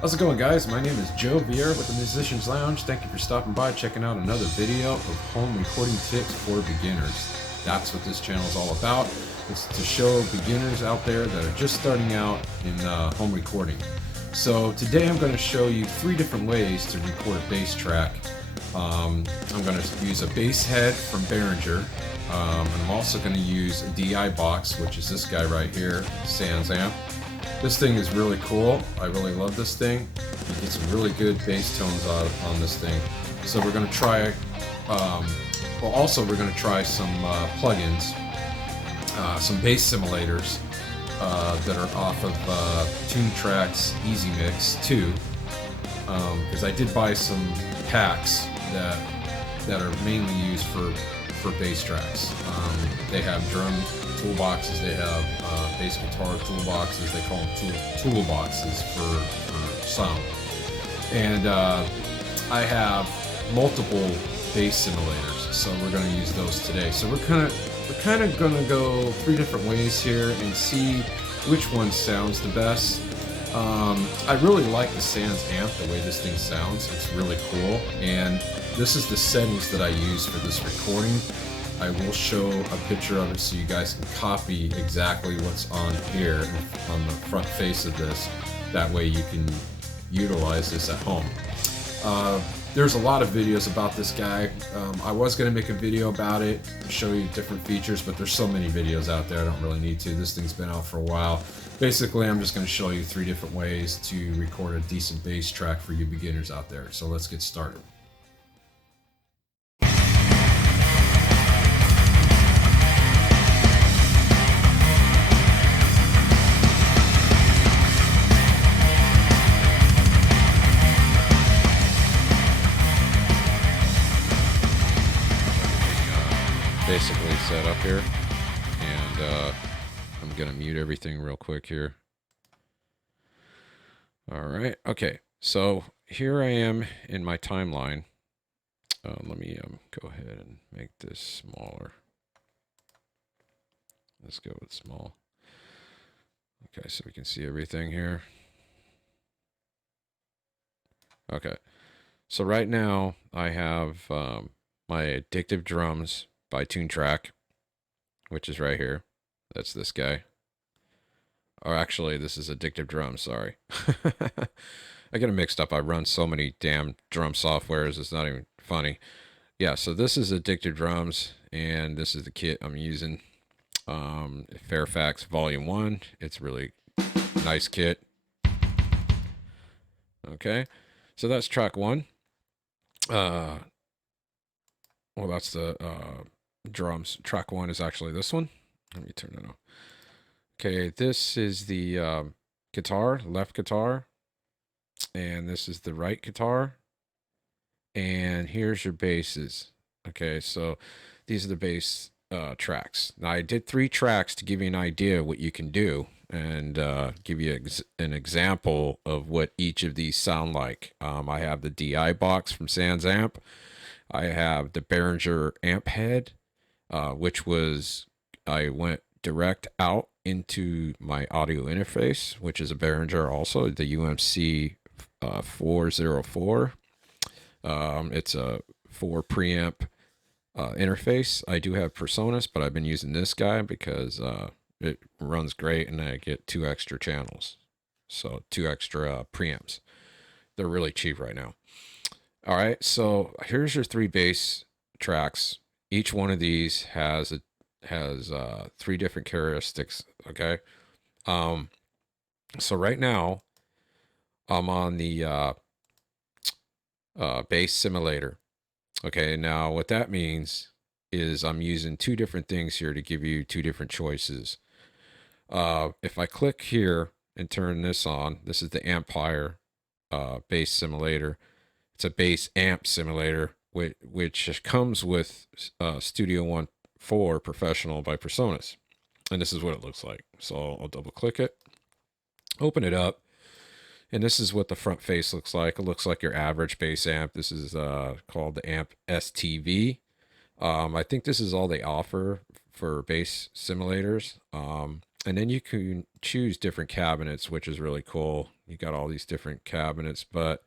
How's it going, guys? My name is Joe Vier with the Musician's Lounge. Thank you for stopping by, checking out another video of home recording tips for beginners. That's what this channel is all about. It's to show beginners out there that are just starting out in home recording. So today I'm going to show you 3 different ways to record a bass track. I'm going to use a bass head from BEHRINGER. I'm also going to use a DI box, which is this guy right here, Sansamp. This thing is really cool. I really love this thing. You get some really good bass tones on this thing. So we're going to try, we're going to try some plugins, some bass simulators that are off of Toontrack's Easy Mix 2. Because I did buy some packs that are mainly used for bass tracks. They have drum toolboxes, they have bass guitar toolboxes, they call them toolboxes for sound. And I have multiple bass simulators, so we're going to use those today. So we're kind of going to go 3 different ways here and see which one sounds the best. I really like the Sansamp, the way this thing sounds. It's really cool, and this is the settings that I use for this recording. I will show a picture of it so you guys can copy exactly what's on here on the front face of this. That way you can utilize this at home. There's a lot of videos about this guy. I was going to make a video about it to show you different features, but there's so many videos out there I don't really need to. This thing's been out for a while. Basically, I'm just going to show you 3 different ways to record a decent bass track for you beginners out there. So let's get started. Basically set up here, and I'm gonna mute everything real quick here. All right, okay, so here I am in my timeline. Let me go ahead and make this smaller. Let's go with small. Okay, so we can see everything here. Okay, so right now I have my Addictive Drums by Toontrack, which is right here. That's this guy. Or actually, this is Addictive Drums, sorry. I get it mixed up. I run so many damn drum softwares, it's not even funny. Yeah, so this is Addictive Drums, and this is the kit I'm using. Fairfax Volume 1. It's really nice kit. Okay, so that's track 1. Well, that's the drums. Track 1 is actually this one. Let me turn it on. Okay, this is the guitar, left guitar, and this is the right guitar, and here's your basses. Okay, so these are the bass tracks. Now I did 3 tracks to give you an idea of what you can do, and give you an example of what each of these sound like. I have the DI box from Sansamp. I have the BEHRINGER amp head, which was, I went direct out into my audio interface, which is a BEHRINGER also, the UMC 404. It's a 4 preamp interface. I do have Presonus, but I've been using this guy because it runs great and I get 2 extra channels. So 2 extra preamps. They're really cheap right now. All right, so here's your 3 bass tracks. Each one of these has 3 different characteristics. Okay, so right now I'm on the bass simulator. Okay, now what that means is I'm using 2 different things here to give you 2 different choices. If I click here and turn this on, this is the Empire bass simulator. It's a bass amp simulator, which comes with Studio One 4 Professional by Presonus. And this is what it looks like. So I'll double click it, open it up, and this is what the front face looks like. It looks like your average bass amp. This is called the Amp STV. I think this is all they offer for bass simulators. And then you can choose different cabinets, which is really cool. You got all these different cabinets, but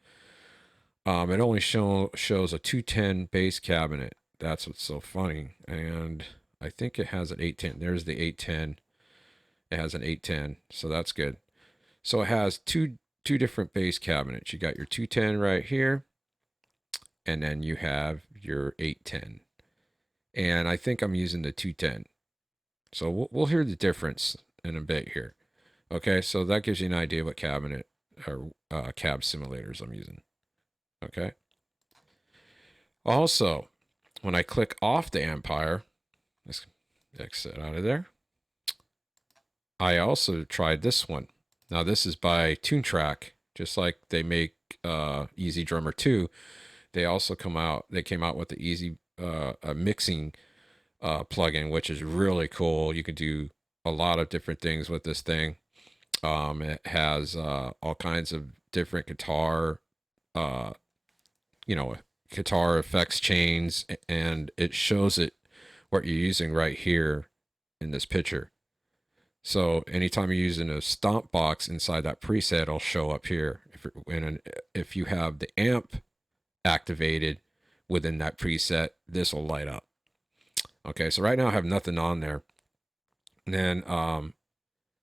it only shows a 210 bass cabinet. That's what's so funny. And I think it has an 810. There's the 810. It has an 810, so that's good. So it has two different bass cabinets. You got your 210 right here, and then you have your 810. And I think I'm using the 210. So we'll hear the difference in a bit here. Okay, so that gives you an idea what cabinet or cab simulators I'm using. Okay. Also, when I click off the Empire, let's exit out of there. I also tried this one. Now this is by TuneTrack, just like they make Easy Drummer 2. They also came out with the Easy mixing plugin, which is really cool. You can do a lot of different things with this thing. It has all kinds of different guitar, guitar effects chains, and it shows it what you're using right here in this picture. So anytime you're using a stomp box inside that preset, it'll show up here. If you have the amp activated within that preset, this will light up. Okay, so right now I have nothing on there. And then,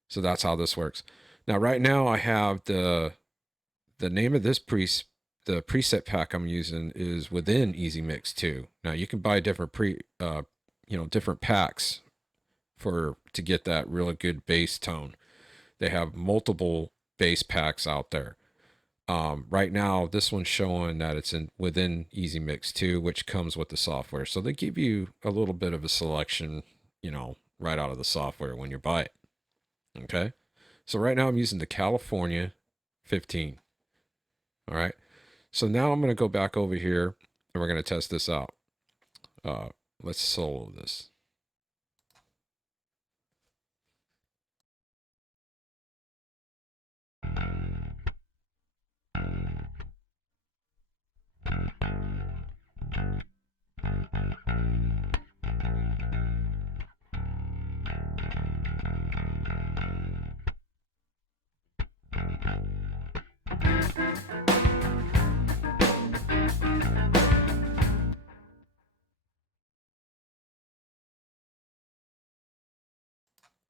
so that's how this works. Now, right now I have the name of this the preset pack I'm using is within Easy Mix 2. Now you can buy different different packs to get that really good bass tone. They have multiple bass packs out there. Right now, this one's showing that it's within Easy Mix 2, which comes with the software. So they give you a little bit of a selection, right out of the software when you buy it. Okay. So right now I'm using the California 15. All right. So now I'm going to go back over here and we're going to test this out. Let's solo this.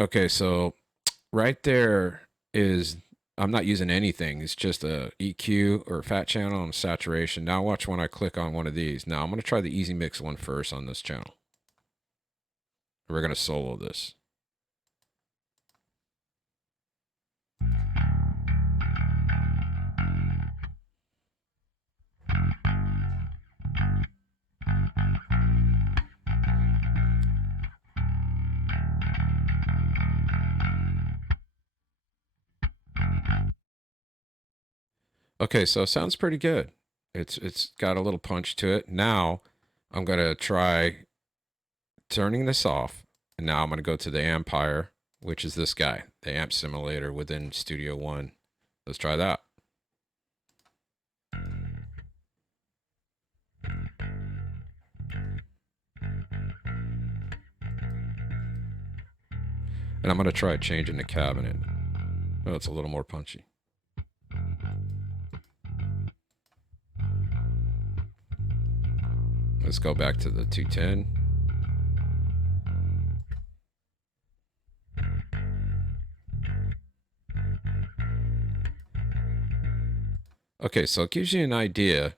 Okay, so right there is, I'm not using anything. It's just a EQ or a fat channel and saturation. Now watch when I click on one of these. Now I'm going to try the Easy Mix one first on this channel. We're going to solo this. Okay, so it sounds pretty good. It's got a little punch to it. Now I'm going to try turning this off. And now I'm going to go to the Empire, which is this guy, the amp simulator within Studio One. Let's try that. And I'm going to try changing the cabinet. Oh, it's a little more punchy. Let's go back to the 210. Okay, so it gives you an idea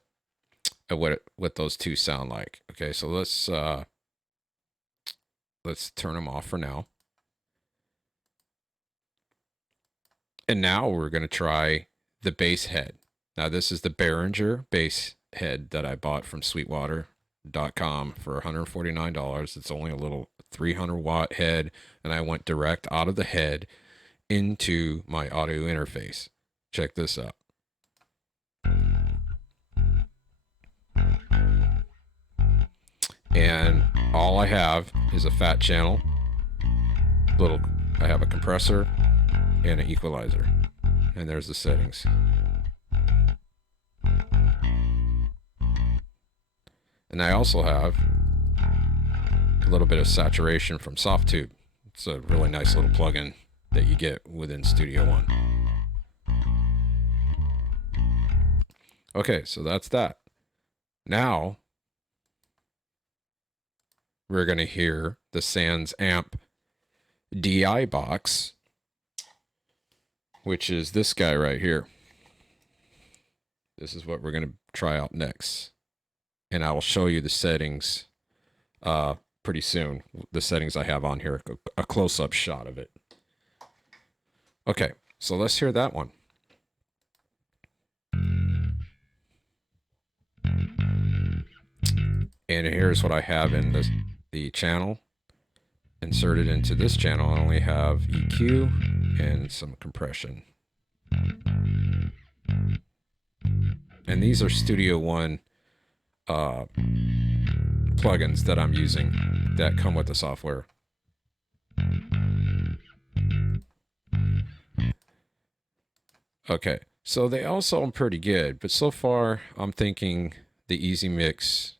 of what those two sound like. Okay, so let's turn them off for now. And now we're going to try the bass head. Now this is the BEHRINGER Bass Head that I bought from Sweetwater.com for $149. It's only a little 300 watt head, and I went direct out of the head into my audio interface. Check this out. And all I have is a fat channel, I have a compressor and an equalizer, and there's the settings. And I also have a little bit of saturation from Softtube. It's a really nice little plugin that you get within Studio One. Okay, so that's that. Now we're going to hear the Sansamp Di Box, which is this guy right here. This is what we're going to try out next. And I will show you the settings pretty soon. The settings I have on here, a close-up shot of it. Okay, so let's hear that one. And here's what I have in the channel. Inserted into this channel, I only have EQ and some compression. And these are Studio One plugins that I'm using that come with the software. Okay, so they all sound pretty good, but so far I'm thinking the Easy Mix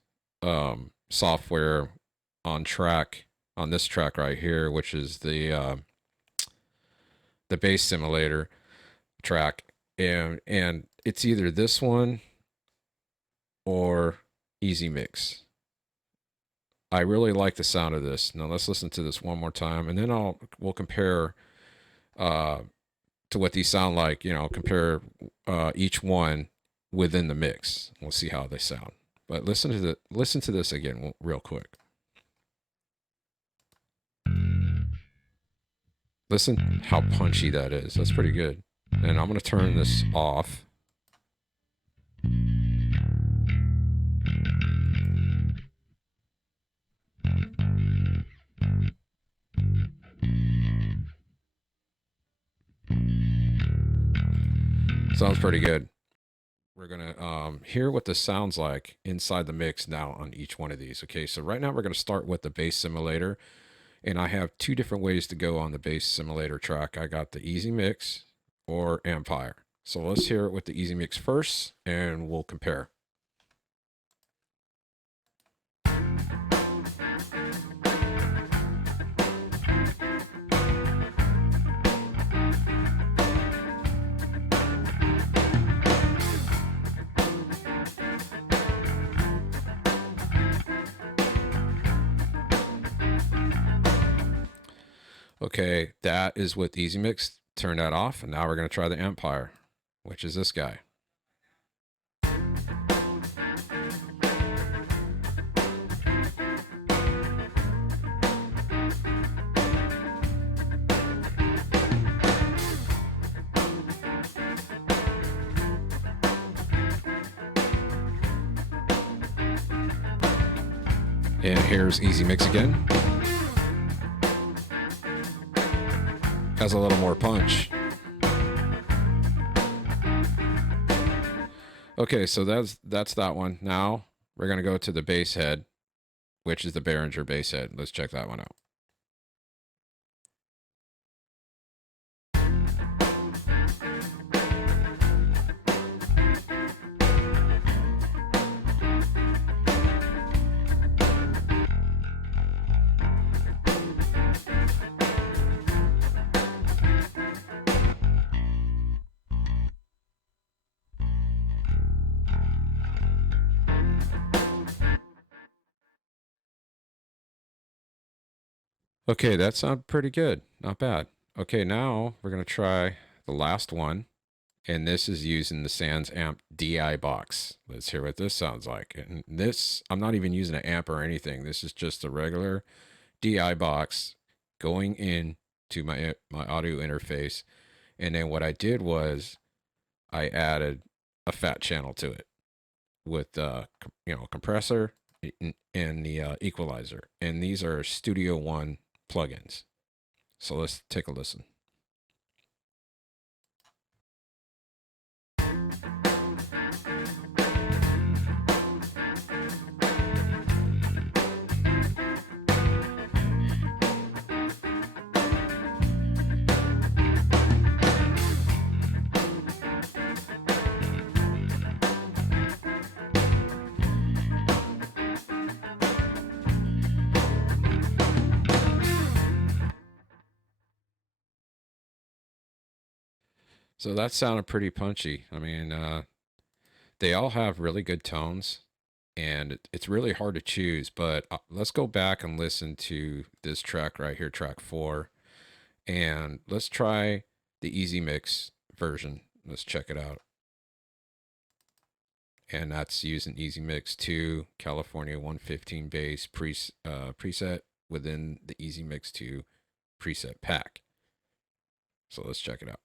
software on this track right here, which is the bass simulator track, and it's either this one or Easy Mix. I really like the sound of this. Now let's listen to this one more time, and then we'll compare to what these sound like. You know, compare each one within the mix. We'll see how they sound. But listen to this again real quick. Listen how punchy that is. That's pretty good. And I'm going to turn this off. Sounds pretty good. We're going to hear what this sounds like inside the mix now on each one of these. Okay, so right now we're going to start with the bass simulator. And I have two different ways to go on the bass simulator track. I got the Easy Mix or Empire. So let's hear it with the Easy Mix first, and we'll compare. Okay, that is with Easy Mix. Turn that off, and now we're going to try the Empire, which is this guy. And here's Easy Mix again. Has a little more punch. Okay, so that's that one. Now we're gonna go to the bass head, which is the BEHRINGER Bass Head. Let's check that one out. Okay, that sounds pretty good. Not bad. Okay, now we're going to try the last one. And this is using the Sansamp Di Box. Let's hear what this sounds like. And this, I'm not even using an amp or anything. This is just a regular Di box going in to my audio interface. And then what I did was I added a fat channel to it with compressor and the equalizer. And these are Studio One plugins. So let's take a listen. So that sounded pretty punchy. I mean, they all have really good tones, and it's really hard to choose. But let's go back and listen to this track right here, track 4, and let's try the Easy Mix version. Let's check it out. And that's using Easy Mix 2 California 115 bass preset within the Easy Mix 2 preset pack. So let's check it out.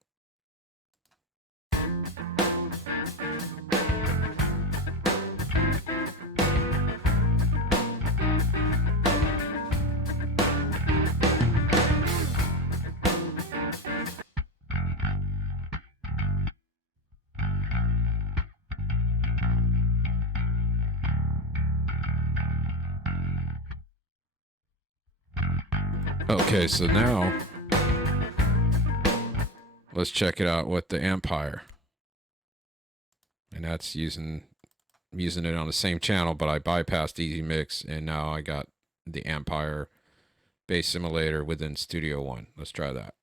Okay, so now let's check it out with the Empire. And that's using it on the same channel, but I bypassed Easy Mix, and now I got the Empire bass simulator within Studio One. Let's try that.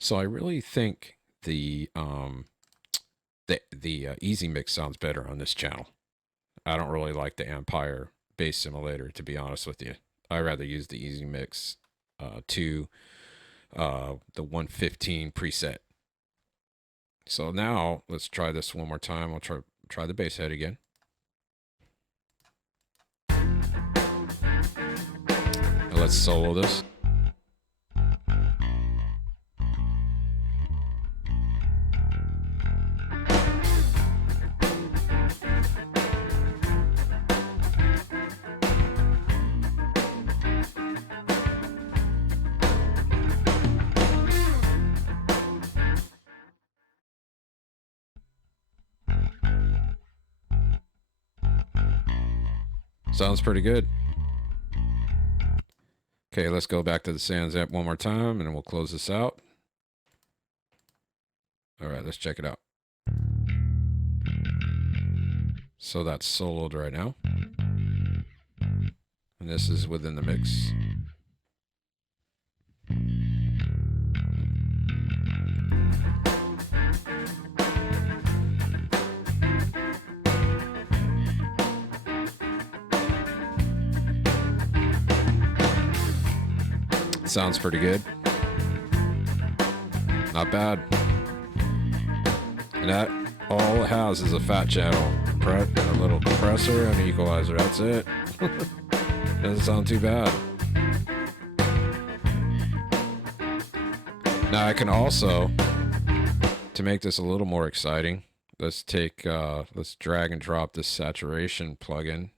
So I really think the Easy Mix sounds better on this channel. I don't really like the Empire bass simulator, to be honest with you. I rather use the Easy Mix to the 115 preset. So now let's try this one more time. I'll try the bass head again. And let's solo this. Sounds pretty good. Okay, let's go back to the Sansamp one more time, and we'll close this out. All right, let's check it out. So that's soloed right now. And this is within the mix. Sounds pretty good. Not bad. And that all it has is a fat channel, a little compressor, and an equalizer. That's it. Doesn't sound too bad. Now I can also, to make this a little more exciting, let's drag and drop this saturation plugin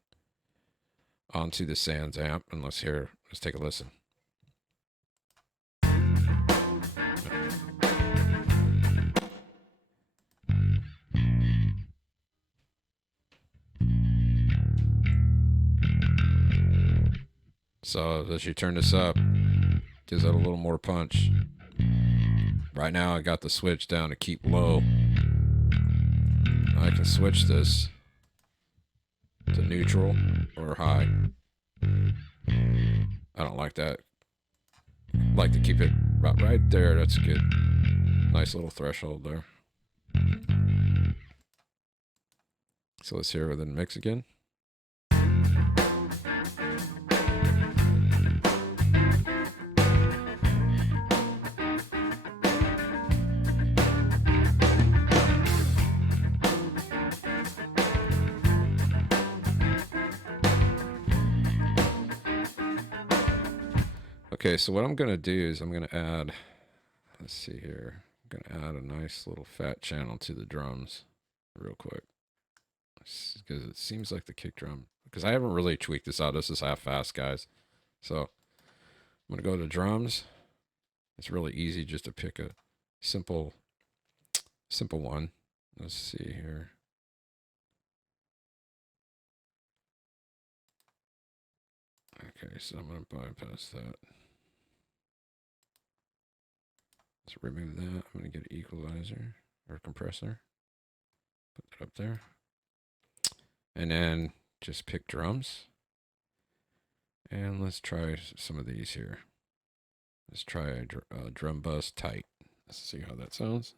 onto the Sansamp, and let's take a listen. So as you turn this up, gives it a little more punch. Right now I got the switch down to keep low. I can switch this to neutral or high. I don't like that. I like to keep it right there. That's good. Nice little threshold there. So let's hear it within the mix again. Okay, so what I'm going to do is I'm going to add, let's see here, I'm going to add a nice little fat channel to the drums real quick. Because it seems like the kick drum, because I haven't really tweaked this out. This is half-fast, guys. So I'm going to go to drums. It's really easy just to pick a simple one. Let's see here. Okay, so I'm going to bypass that. Let's remove that. I'm going to get an equalizer or compressor. Put that up there. And then just pick drums. And let's try some of these here. Let's try a drum bus tight. Let's see how that sounds.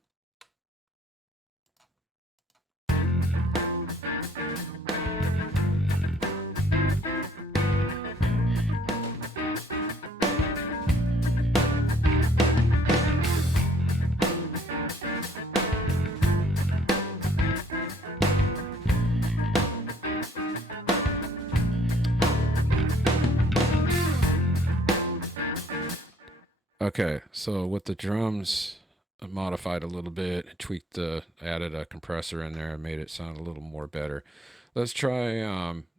Okay, so with the drums, I modified a little bit, tweaked added a compressor in there and made it sound a little more better. Let's try,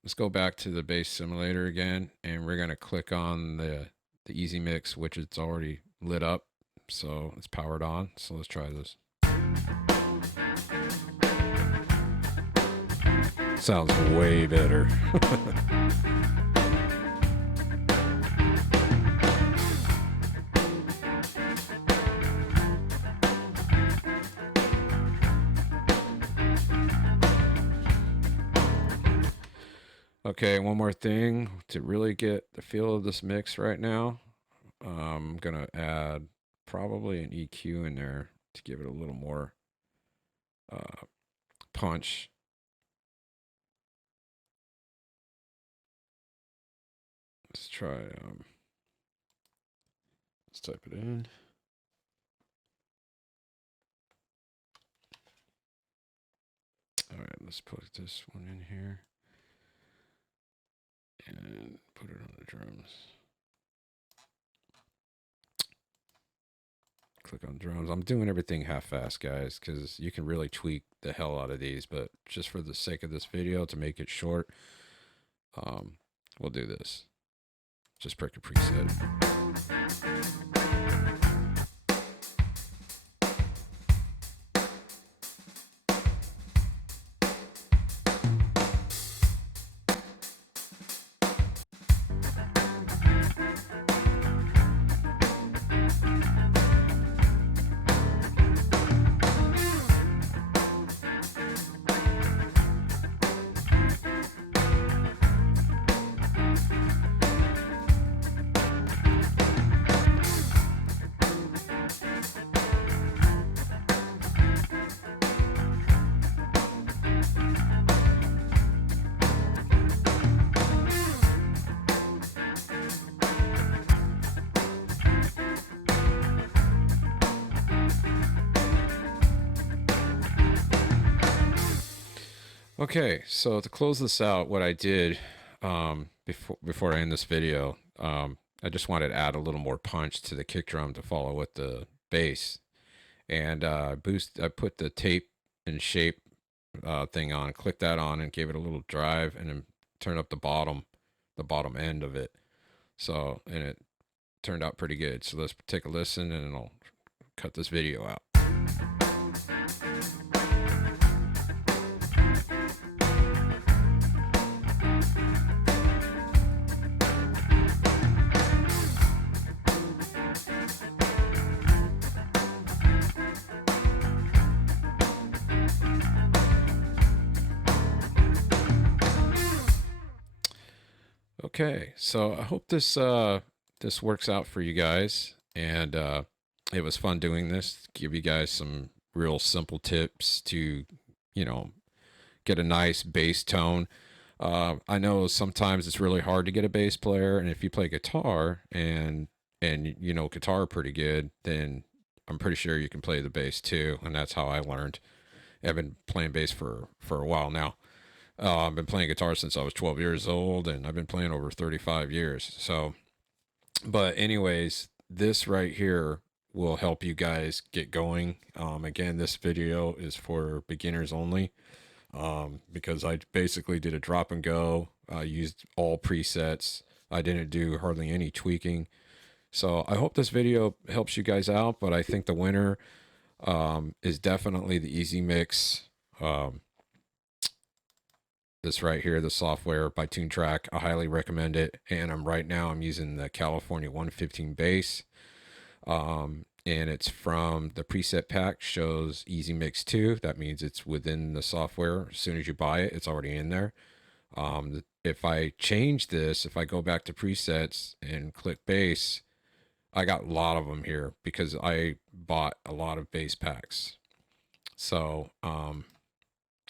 let's go back to the bass simulator again, and we're gonna click on the easy mix, which it's already lit up, so it's powered on. So let's try this. Sounds way better. Okay, one more thing to really get the feel of this mix right now. I'm gonna add probably an EQ in there to give it a little more punch. Let's try, let's type it in. All right, let's put this one in here and put it on the drums. Click on drums. I'm doing everything half-assed, guys, because you can really tweak the hell out of these, but just for the sake of this video, to make it short, we'll do this. Just pick a preset. Okay, so to close this out, what I did before I end this video, I just wanted to add a little more punch to the kick drum to follow with the bass, and I put the tape and shape thing on, clicked that on, and gave it a little drive, and then turned up the bottom end of it. So, and it turned out pretty good. So let's take a listen, and I'll cut this video out. Okay, so I hope this this works out for you guys, and it was fun doing this. Give you guys some real simple tips to, you know, get a nice bass tone. I know sometimes it's really hard to get a bass player, and if you play guitar and you know guitar pretty good, then I'm pretty sure you can play the bass too, and that's how I learned. I've been playing bass for a while now. I've been playing guitar since I was 12 years old, and I've been playing over 35 years. So, but anyways, this right here will help you guys get going. Again, this video is for beginners only, because I basically did a drop and go. I used all presets. I didn't do hardly any tweaking. So I hope this video helps you guys out, but I think the winner is definitely the Easy Mix. This right here, the software by TuneTrack. I highly recommend it. And right now I'm using the California 115 bass. and it's from the preset pack, shows Easy Mix 2. That means it's within the software. As soon as you buy it, it's already in there. If I change this, if I go back to presets and click bass, I got a lot of them here because I bought a lot of bass packs. So,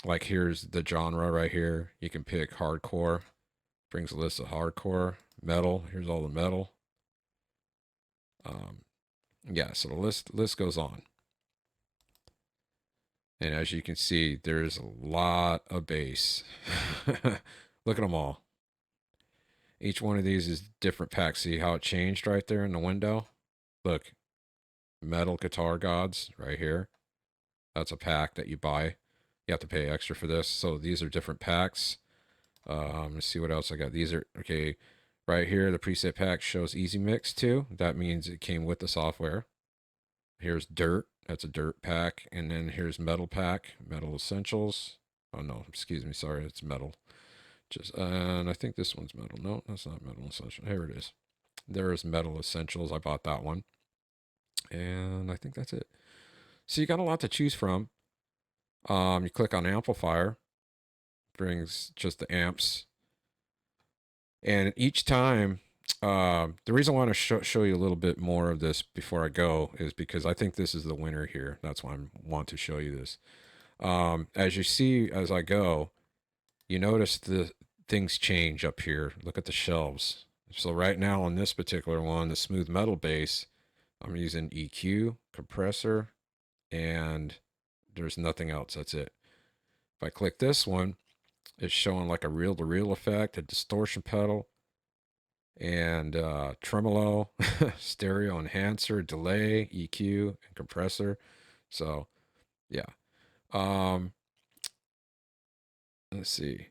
like here's the genre right here. You can pick hardcore, brings a list of hardcore, metal. Here's all the metal. Yeah, so the list goes on. And as you can see, there's a lot of bass. Look at them all. Each one of these is different packs. See how it changed right there in the window? Look, Metal Guitar Gods right here. That's a pack that you buy. You have to pay extra for this. So these are different packs. Let's see what else I got. These are, okay, right here, the preset pack shows Easy Mix 2. That means it came with the software. Here's Dirt. That's a Dirt pack. And then here's Metal pack, Metal Essentials. Oh, no, excuse me. Sorry, it's Metal. And I think this one's Metal. No, that's not Metal Essentials. Here it is. There's Metal Essentials. I bought that one. And I think that's it. So you got a lot to choose from. You click on amplifier, brings just the amps. And each time, the reason I want to show you a little bit more of this before I go is because I think this is the winner here. That's why I want to show you this. As you see, as I go, you notice the things change up here. Look at the shelves. So right now on this particular one, the smooth metal bass, I'm using EQ, compressor, and there's nothing else. That's it. If I click this one, it's showing like a reel-to-reel effect, a distortion pedal, and tremolo, stereo enhancer, delay, EQ, and compressor. So yeah. Let's see.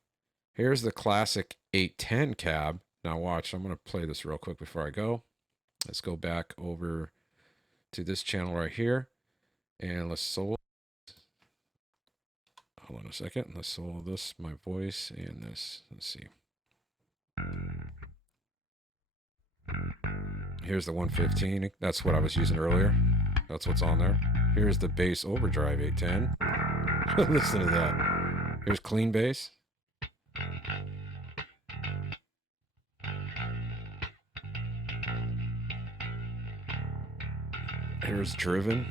Here's the classic 810 cab. Now watch, I'm going to play this real quick before I go. Let's go back over to this channel right here, and let's solo. Hold on a second. Let's solo this, my voice, and this. Let's see. Here's the 115. That's what I was using earlier. That's what's on there. Here's the bass overdrive 810. Listen to that. Here's clean bass. Here's driven.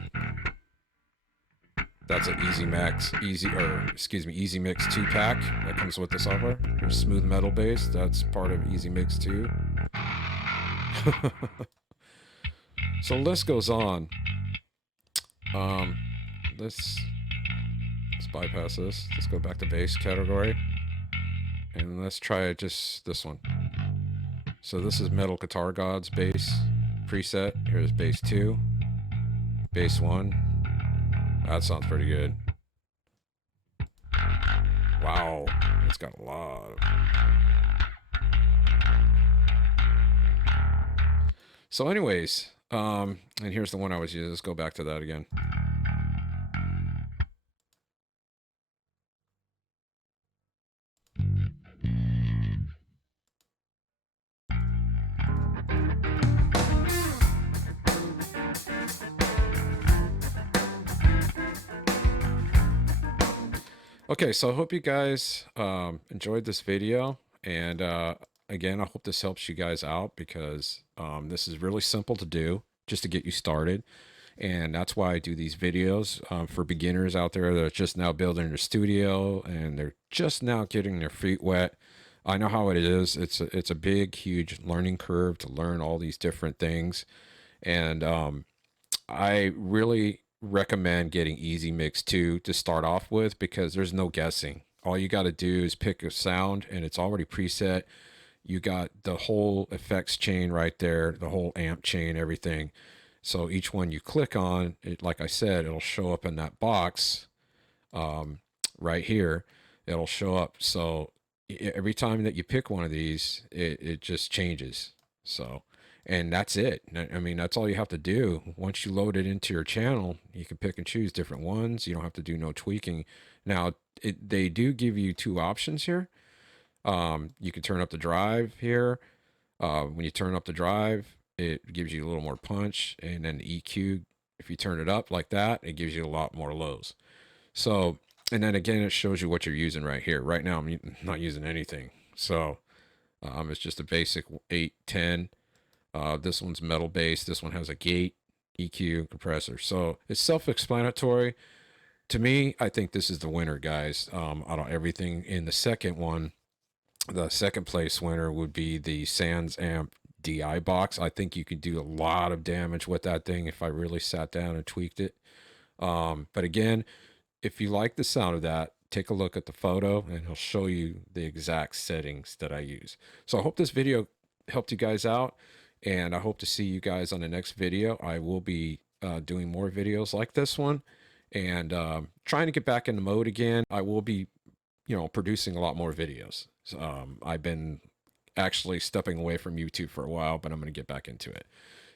That's an Easy Mix 2 pack that comes with the software. Here's smooth metal bass. That's part of Easy Mix 2. So the list goes on. Let's bypass this. Let's go back to bass category. And let's try just this one. So this is Metal Guitar Gods bass preset. Here's bass 2, bass 1. That sounds pretty good. Wow, it's got a lot of... So anyways, and here's the one I was using. Let's go back to that again. Okay, so I hope you guys enjoyed this video, and again, I hope this helps you guys out because this is really simple to do just to get you started, and that's why I do these videos for beginners out there that are just now building their studio and they're just now getting their feet wet. I know how it is. It's a big, huge learning curve to learn all these different things, and I really recommend getting Easy Mix 2 to start off with because there's no guessing. All you got to do is pick a sound and it's already preset. You got the whole effects chain right there, the whole amp chain, everything. So each one you click on, it, like I said, it'll show up in that box right here. It'll show up. So every time that you pick one of these, it just changes. So, and that's it. I mean, that's all you have to do. Once you load it into your channel, you can pick and choose different ones. You don't have to do no tweaking. Now, they do give you two options here. You can turn up the drive here. When you turn up the drive, it gives you a little more punch, and then the EQ If you turn it up like that, it gives you a lot more lows. So, and then again, it shows you what you're using right here. Right now, I'm not using anything. So it's just a basic 810. This one's metal bass. This one has a gate, EQ, compressor. So it's self-explanatory. To me, I think this is the winner, guys. Out of everything in the second one, the second place winner would be the Sansamp Di Box. I think you could do a lot of damage with that thing if I really sat down and tweaked it. But again, if you like the sound of that, take a look at the photo and he'll show you the exact settings that I use. So I hope this video helped you guys out, and I hope to see you guys on the next video. I will be doing more videos like this one, and trying to get back into mode again. I will be, producing a lot more videos. I've been actually stepping away from YouTube for a while, but I'm going to get back into it.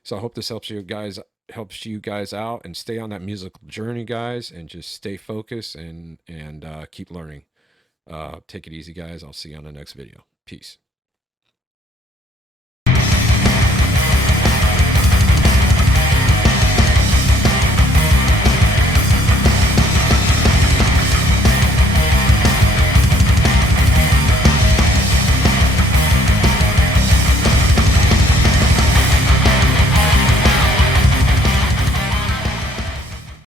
So I hope this helps you guys out, and stay on that musical journey, guys, and just stay focused and keep learning. Take it easy, guys. I'll see you on the next video. Peace.